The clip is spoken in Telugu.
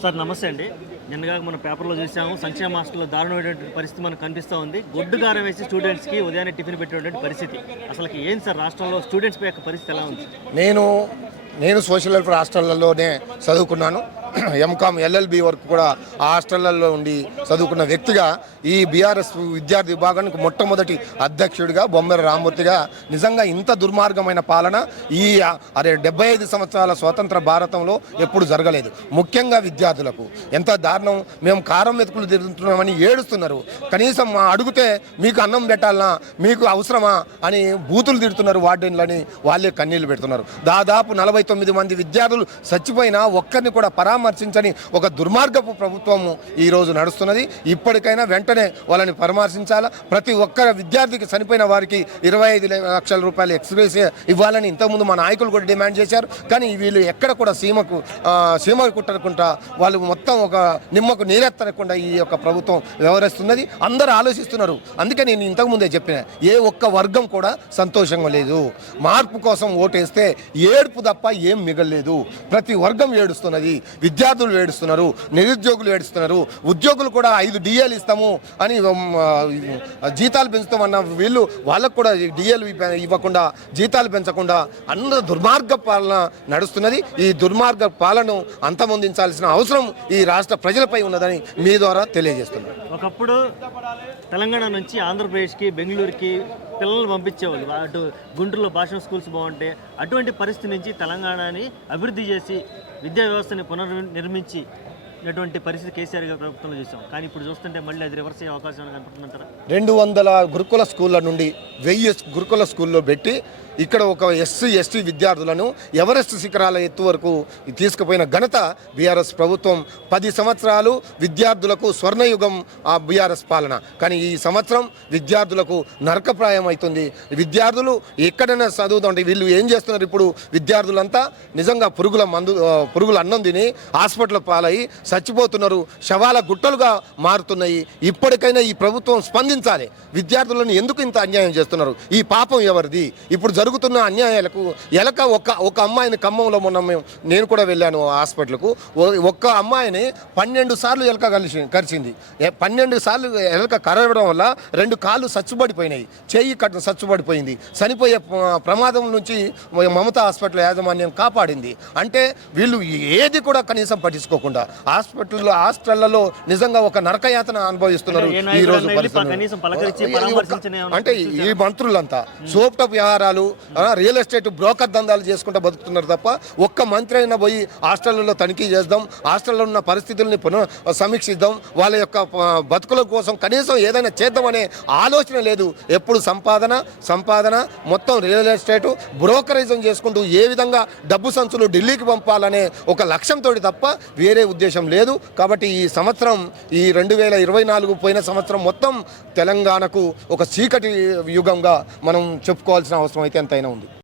సార్ నమస్తే అండి. నిన్నగా మన పేపర్లో చూసాము, సంక్షేమ హాస్టల్లో దారుణమైనటువంటి పరిస్థితి మనకు కనిపిస్తూ ఉంది. గొడ్డు గారం వేసి స్టూడెంట్స్కి ఉదయాన్నే టిఫిన్ పెట్టేటువంటి పరిస్థితి. అసలుకి ఏం సార్ రాష్ట్రంలో స్టూడెంట్స్ యొక్క పరిస్థితి ఎలా ఉంది? నేను సోషల్ వెల్ఫేర్ హాస్టళ్లలోనే చదువుకున్నాను. ఎంకామ్ ఎల్ఎల్బి వరకు కూడా ఆ హాస్టళ్లలో ఉండి చదువుకున్న వ్యక్తిగా ఈ బీఆర్ఎస్ విద్యార్థి విభాగానికి మొట్టమొదటి అధ్యక్షుడిగా బొమ్మెర రామ్మూర్తిగా నిజంగా ఇంత దుర్మార్గమైన పాలన ఈ 75 సంవత్సరాల స్వతంత్ర భారతంలో ఎప్పుడు జరగలేదు. ముఖ్యంగా విద్యార్థులకు ఎంత దారుణం. మేము కారం వెతుకులు తిరుగుతున్నామని ఏడుస్తున్నారు. కనీసం అడిగితే మీకు అన్నం పెట్టాలనా, మీకు అవసరమా అని బూతులు తిడుతున్నారు. వార్డెన్లని వాళ్ళే కన్నీళ్లు పెడుతున్నారు. దాదాపు 49 మంది విద్యార్థులు చచ్చిపోయినా ఒక్కరిని కూడా పరామర్శించని ఒక దుర్మార్గపు ప్రభుత్వము ఈరోజు నడుస్తున్నది. ఇప్పటికైనా వెంటనే వాళ్ళని పరామర్శించాలా. ప్రతి ఒక్క విద్యార్థికి చనిపోయిన వారికి 25 లక్షల రూపాయలు ఎక్స్గ్రేషియా ఇవ్వాలని ఇంతకుముందు మా నాయకులు కూడా డిమాండ్ చేశారు. కానీ వీళ్ళు ఎక్కడ కూడా సీమ కుట్టకుండా వాళ్ళు మొత్తం ఒక నిమ్మకు నీరెత్తకుండా ఈ యొక్క ప్రభుత్వం వ్యవహరిస్తున్నది. అందరూ ఆలోచిస్తున్నారు. అందుకే నేను ఇంతకుముందే చెప్పిన ఏ ఒక్క వర్గం కూడా సంతోషంగా లేదు. మార్పు కోసం ఓటేస్తే ఏడుపు తప్ప ఏం మిగలలేదు. ప్రతి వర్గం ఏడుస్తున్నది. విద్యార్థులు ఏడుస్తున్నారు, నిరుద్యోగులు ఏడుస్తున్నారు. ఉద్యోగులు కూడా 5 డిఏలు ఇస్తాము అని జీతాలు పెంచుతామన్న వీళ్ళు వాళ్ళకు కూడా డిఏలు ఇవ్వకుండా జీతాలు పెంచకుండా అందరూ దుర్మార్గ పాలన నడుస్తున్నది. ఈ దుర్మార్గ పాలనను అంతమొందించాల్సిన అవసరం ఈ రాష్ట్ర ప్రజలపై ఉన్నదని మీ ద్వారా తెలియజేస్తున్నారు. ఒకప్పుడు తెలంగాణ నుంచి ఆంధ్రప్రదేశ్కి, బెంగళూరుకి పిల్లలు పంపించేవాళ్ళు. అటు గుంటూరులో భాషా స్కూల్స్ బాగుంటాయి. అటువంటి పరిస్థితి నుంచి తెలంగాణని అభివృద్ధి చేసి విద్యా వ్యవస్థని పునర్నిర్మించినటువంటి పరిస్థితి కేసీఆర్ గారి ప్రభుత్వంలో చూసాం. కానీ ఇప్పుడు చూస్తుంటే మళ్ళీ అది రివర్స్ అయ్యే అవకాశం కనపడుతుందంటారా? 200 గురుకుల స్కూళ్ళ నుండి 1000 గురుకుల స్కూల్లో పెట్టి ఇక్కడ ఒక ఎస్సీ ఎస్టీ విద్యార్థులను ఎవరెస్ట్ శిఖరాల ఎత్తు వరకు తీసుకుపోయిన ఘనత బీఆర్ఎస్ ప్రభుత్వం. 10 సంవత్సరాలు విద్యార్థులకు స్వర్ణయుగం ఆ బీఆర్ఎస్ పాలన. కానీ ఈ సంవత్సరం విద్యార్థులకు నరకప్రాయం అవుతుంది. విద్యార్థులు ఎక్కడైనా చదువుతుంటే వీళ్ళు ఏం చేస్తున్నారు? ఇప్పుడు విద్యార్థులంతా నిజంగా పురుగుల అన్నం తిని హాస్పిటల్ పాలయ్యి చచ్చిపోతున్నారు. శవాల గుట్టలుగా మారుతున్నాయి. ఇప్పటికైనా ఈ ప్రభుత్వం స్పందించాలి. విద్యార్థులను ఎందుకు ఇంత అన్యాయం చేస్తున్నారు? ఈ పాపం ఎవరిది? ఇప్పుడు జరుగుతున్న అన్యాయాలకు ఒక అమ్మాయిని ఖమ్మంలో మొన్న నేను కూడా వెళ్ళాను హాస్పిటల్కు. ఒక్క అమ్మాయిని 12 సార్లు ఎలక కరిచింది. 12 సార్లు ఎలక కరవడం వల్ల 2 కాళ్ళు చచ్చుబడిపోయినాయి, చెయ్యి చచ్చుబడిపోయింది. చనిపోయే ప్రమాదం నుంచి మమతా హాస్పిటల్ యాజమాన్యం కాపాడింది. అంటే వీళ్ళు ఏది కూడా కనీసం పట్టించుకోకుండా హాస్టళ్లలో నిజంగా ఒక నరకయాతన అనుభవిస్తున్నారు ఈ రోజు. అంటే ఈ మంత్రులంతా సోప్టప్ వ్యవహారాలు, రియల్ ఎస్టేట్ బ్రోకర్ దందాలు చేసుకుంటూ బతుకుతున్నారు తప్ప ఒక్క మంత్రి అయినా పోయి హాస్టళ్లలో తనిఖీ చేద్దాం, హాస్టల్లో ఉన్న పరిస్థితుల్ని సమీక్షిద్దాం, వాళ్ళ యొక్క బతుకుల కోసం కనీసం ఏదైనా చేద్దామనే ఆలోచన లేదు. ఎప్పుడు సంపాదన మొత్తం రియల్ ఎస్టేట్ బ్రోకరైజం చేసుకుంటూ ఏ విధంగా డబ్బు సంచులు ఢిల్లీకి పంపాలనే ఒక లక్ష్యంతో తప్ప వేరే ఉద్దేశం లేదు. కాబట్టి ఈ సంవత్సరం, ఈ 2024 పోయిన సంవత్సరం మొత్తం తెలంగాణకు ఒక చీకటి యుగంగా మనం చెప్పుకోవాల్సిన అవసరం అయితే ఎంతైనా ఉంది.